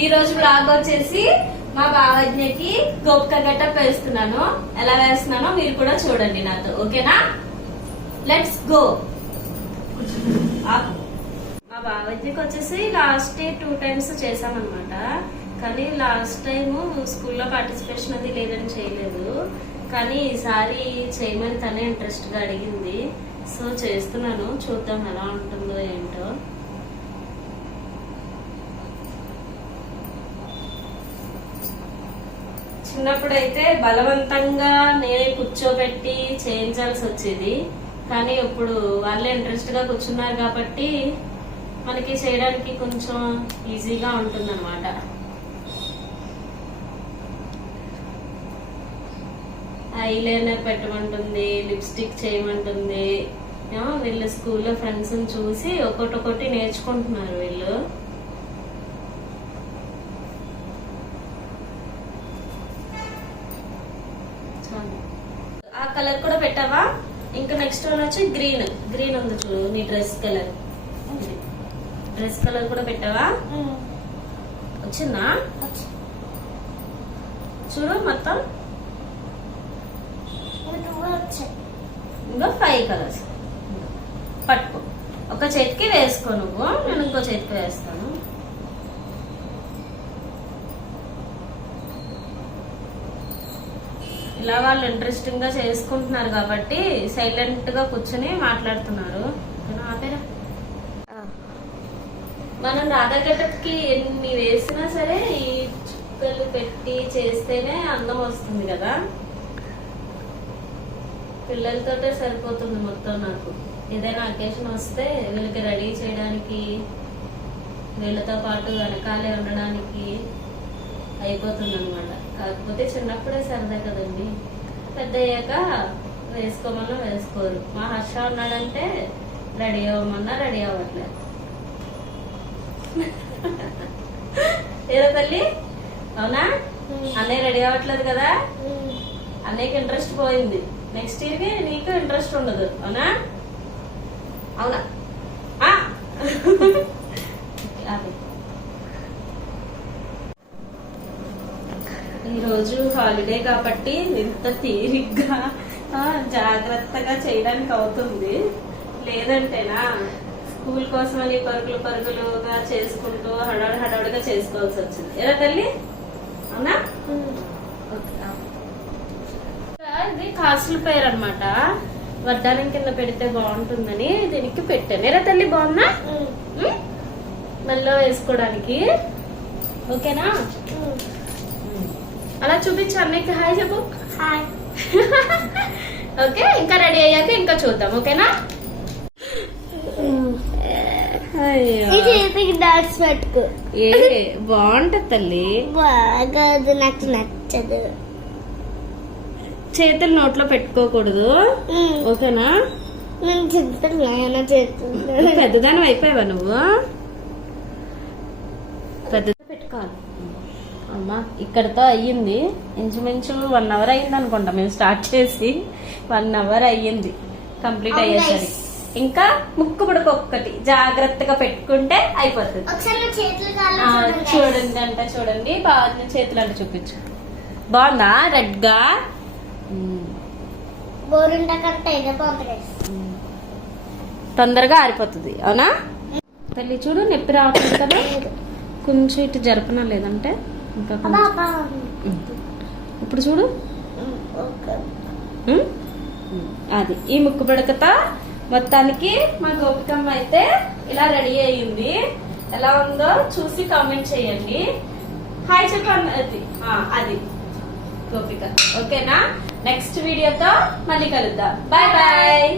ఈ రోజు బ్లాగ్ వచ్చేసి మా బావజ్ఞకి గోపిక గెటప్ వేస్తున్నాను. ఎలా వేస్తున్నానో మీరు కూడా చూడండి నాతో, ఓకేనా? Let's go. మా బావజ్ఞకి వచ్చేసి లాస్ట్ 2 times చేసామన్నమాట. కానీ లాస్ట్ టైం స్కూల్లో పార్టిసిపేషన్ అది లేదని చేయలేదు. కానీ ఈసారి చేయమని తనే ఇంట్రెస్ట్ గా అడిగింది. సో చేస్తున్నాను, చూద్దాం ఎలా ఉంటుందో ఏంటో. చిన్నప్పుడైతే బలవంతంగా నేనే కూర్చోబెట్టి చేయించాల్సి వచ్చేది. కానీ ఇప్పుడు వాళ్ళే ఇంట్రెస్ట్ గా కూర్చున్నారు కాబట్టి మనకి చేయడానికి కొంచెం ఈజీగా ఉంటుంది అన్నమాట. ఐలైనర్ పెట్టమంటుంది, లిప్స్టిక్ చేయమంటుంది. వీళ్ళు స్కూల్లో ఫ్రెండ్స్ చూసి ఒకటి నేర్చుకుంటున్నారు వీళ్ళు. ఆ కలర్ కూడా పెట్టావా? ఇంకా నెక్స్ట్ వన్ వచ్చి గ్రీన్ ఉంది చూడు, నీ డ్రెస్ కలర్. డ్రెస్ కలర్ కూడా పెట్టావా? వచ్చిందా చూడు మొత్తం. ఇంకా 5 కలర్స్ పట్టుకో. ఒక చేతికి వేసుకో నువ్వు, నేను ఇంకో చేతికి వేస్తాను. ఇలా వాళ్ళు ఇంట్రెస్టింగ్ గా చేసుకుంటున్నారు కాబట్టి సైలెంట్ గా కూర్చుని మాట్లాడుతున్నారు. ఆపేరా. మనం రాధా గెటప్కి ఎన్ని వేసినా సరే ఈ చుక్కలు పెట్టి చేస్తేనే అందం వస్తుంది కదా. పిల్లలతోటే సరిపోతుంది మొత్తం. నాకు ఏదైనా అకేషన్ వస్తే వీళ్ళకి రెడీ చేయడానికి, వీళ్ళతో పాటు వెనకాలే ఉండడానికి అయిపోతుంది అనమాట. కాకపోతే చిన్నప్పుడే సరదా కదండి, పెద్ద అయ్యాక వేసుకోమన్నా వేసుకోరు. మా హర్ష ఉన్నాడంటే రెడీ అవ్వమన్నా రెడీ అవ్వట్లేదు. ఏదో తల్లి, అవునా? అన్నయ్య రెడీ అవ్వట్లేదు కదా, అన్నయ్యకి ఇంట్రెస్ట్ పోయింది. నెక్స్ట్ ఇయర్ కి నీకు ఇంట్రెస్ట్ ఉండదు, అవునా? అవునా? ఈరోజు హాలిడే కాబట్టి ఇంత తీరిగ్గా జాగ్రత్తగా చేయడానికి అవుతుంది. లేదంటేనా స్కూల్ కోసమని పరుగులుగా చేసుకుంటూ హడావుడిగా చేసుకోవాల్సి వచ్చింది. ఎలా తల్లి, అవునా? ఇది కాసుల పేరు అనమాట. వడ్డానం కింద పెడితే బాగుంటుందని దీనికి పెట్టాను. ఎలా తల్లి, బాగున్నా? మెల్లో వేసుకోవడానికి ఓకేనా? అలా చూపించు, అన్నయ్యకి హాయ్ చెప్పు. హాయ్. ఓకే, ఇంకా రెడీ అయ్యాక ఇంకా చూద్దాం, ఓకేనా? బాగుంటది తల్లి. బాగోదు, నాకు నచ్చదు. చేతులు నోట్లో పెట్టుకోకూడదు, ఓకేనా? నేను చిన్న చేతులు. పెద్దదానం అయిపోయావా నువ్వు? పెద్ద పెట్టుకోవాలి. అమ్మా ఇక్కడతో అయ్యింది. ఇంచుమించు 1 hour అయ్యింది అనుకుంటా మేము స్టార్ట్ చేసి. 1 hour అయ్యింది కంప్లీట్ అయ్యేసరికి. ఇంకా ముక్కు పుడక ఒక్కటి జాగ్రత్తగా పెట్టుకుంటే అయిపోతుంది. చూడండి అంట, చూడండి బాగుంది. చేతులు అంటే చూపించు. బాగుందా? రెడ్ గా తొందరగా ఆరిపోతుంది, అవునా? తల్లి చూడు, నొప్పి రావట్లేదు కదా. కొంచెం ఇటు జరపనా, లేదంటే ఇంకా ఇప్పుడు చూడు. అది ఈ ముక్కు పిడకతో మొత్తానికి మా గోపికమ్మ అయితే ఇలా రెడీ అయ్యింది. ఎలా ఉందో చూసి కామెంట్ చేయండి. హాయ్ చెప్పండి. అది గోపిక, ఓకేనా? నెక్స్ట్ వీడియోతో మళ్ళీ కలుద్దాం. Bye bye.